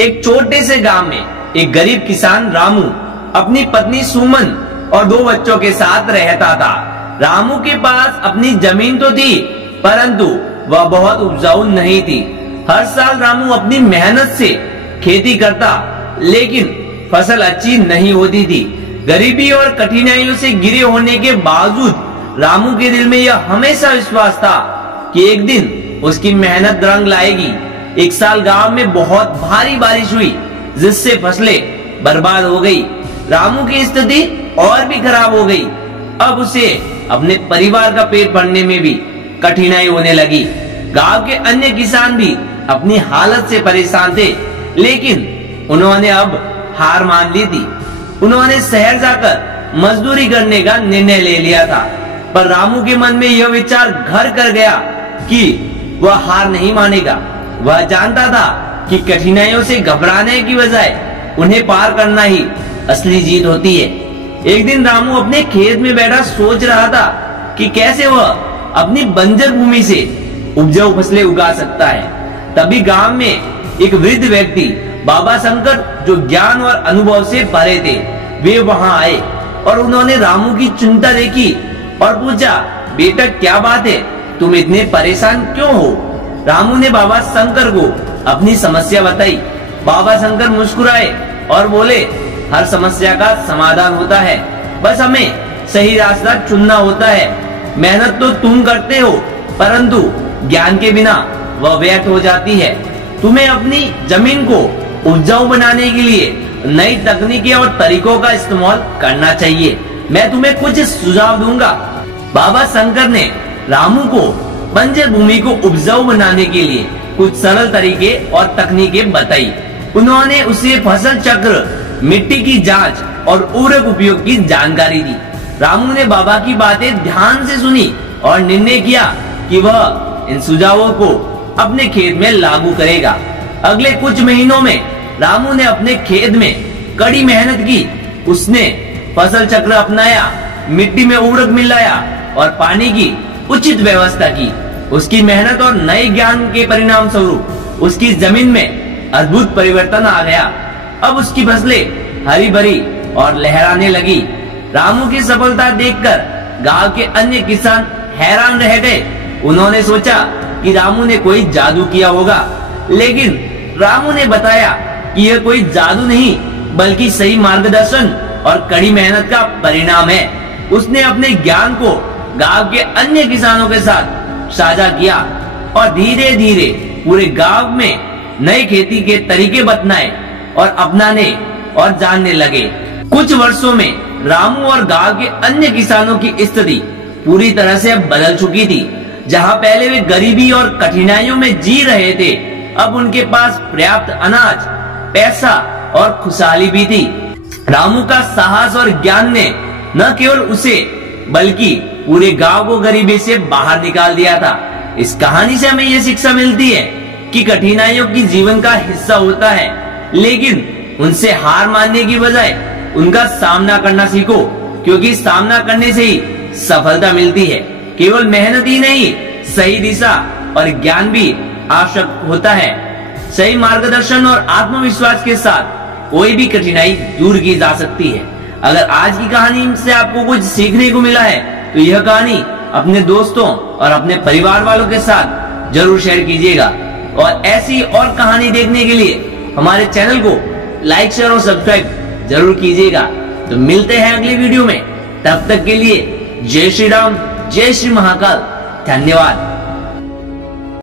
एक छोटे से गांव में एक गरीब किसान रामू अपनी पत्नी सुमन और 2 बच्चों के साथ रहता था। रामू के पास अपनी जमीन तो थी, परंतु वह बहुत उपजाऊ नहीं थी। हर साल रामू अपनी मेहनत से खेती करता, लेकिन फसल अच्छी नहीं होती थी। गरीबी और कठिनाइयों से घिरे होने के बावजूद रामू के दिल में यह हमेशा विश्वास था कि एक दिन उसकी मेहनत रंग लाएगी। एक साल गांव में बहुत भारी बारिश हुई, जिससे फसलें बर्बाद हो गई। रामू की स्थिति और भी खराब हो गई। अब उसे अपने परिवार का पेट भरने में भी कठिनाई होने लगी। गांव के अन्य किसान भी अपनी हालत से परेशान थे, लेकिन उन्होंने अब हार मान ली थी। उन्होंने शहर जाकर मजदूरी करने का निर्णय ले लिया था, पर रामू के मन में यह विचार घर कर गया कि वह हार नहीं मानेगा। वह जानता था कि कठिनाइयों से घबराने की बजाय उन्हें पार करना ही असली जीत होती है। एक दिन रामू अपने खेत में बैठा सोच रहा था कि कैसे वह अपनी बंजर भूमि से उपजाऊ फसलें उगा सकता है। तभी गांव में एक वृद्ध व्यक्ति बाबा शंकर, जो ज्ञान और अनुभव से भरे थे, वे वहां आए और उन्होंने रामू की चिंता देखी और पूछा, बेटा क्या बात है, तुम इतने परेशान क्यों हो? रामू ने बाबा शंकर को अपनी समस्या बताई। बाबा शंकर मुस्कुराए और बोले, हर समस्या का समाधान होता है, बस हमें सही रास्ता चुनना होता है। मेहनत तो तुम करते हो, परंतु ज्ञान के बिना वह व्यर्थ हो जाती है। तुम्हें अपनी जमीन को उपजाऊ बनाने के लिए नई तकनीकें और तरीकों का इस्तेमाल करना चाहिए। मैं तुम्हें कुछ सुझाव दूंगा। बाबा शंकर ने रामू को बंजर भूमि को उपजाऊ बनाने के लिए कुछ सरल तरीके और तकनीकें बताई। उन्होंने उसे फसल चक्र, मिट्टी की जांच और उर्वरक उपयोग की जानकारी दी। रामू ने बाबा की बातें ध्यान से सुनी और निर्णय किया कि वह इन सुझावों को अपने खेत में लागू करेगा। अगले कुछ महीनों में रामू ने अपने खेत में कड़ी मेहनत की। उसने फसल चक्र अपनाया, मिट्टी में उर्वरक मिलाया और पानी की उचित व्यवस्था की। उसकी मेहनत और नए ज्ञान के परिणाम स्वरूप उसकी जमीन में अद्भुत परिवर्तन आ गया। अब उसकी फसलें हरी भरी और लहराने लगी। रामू की सफलता देखकर गांव के अन्य किसान हैरान रह गए। उन्होंने सोचा कि रामू ने कोई जादू किया होगा, लेकिन रामू ने बताया कि यह कोई जादू नहीं, बल्कि सही मार्गदर्शन और कड़ी मेहनत का परिणाम है। उसने अपने ज्ञान को गांव के अन्य किसानों के साथ साझा किया और धीरे धीरे पूरे गांव में नए खेती के तरीके बतनाए और अपनाने और जानने लगे। कुछ वर्षों में रामू और गांव के अन्य किसानों की स्थिति पूरी तरह से बदल चुकी थी। जहां पहले वे गरीबी और कठिनाइयों में जी रहे थे, अब उनके पास पर्याप्त अनाज, पैसा और खुशहाली भी थी। रामू का साहस और ज्ञान ने न केवल उसे बल्कि पूरे गांव को गरीबी से बाहर निकाल दिया था। इस कहानी से हमें यह शिक्षा मिलती है कि कठिनाइयों की जीवन का हिस्सा होता है, लेकिन उनसे हार मानने की बजाय उनका सामना करना सीखो, क्योंकि सामना करने से ही सफलता मिलती है। केवल मेहनत ही नहीं, सही दिशा और ज्ञान भी आवश्यक होता है। सही मार्गदर्शन और आत्मविश्वास के साथ कोई भी कठिनाई दूर की जा सकती है। अगर आज की कहानी से आपको कुछ सीखने को मिला है, तो यह कहानी अपने दोस्तों और अपने परिवार वालों के साथ जरूर शेयर कीजिएगा। और ऐसी और कहानी देखने के लिए हमारे चैनल को लाइक, शेयर और सब्सक्राइब जरूर कीजिएगा। तो मिलते हैं अगली वीडियो में, तब तक के लिए जय श्री राम, जय श्री महाकाल। धन्यवाद।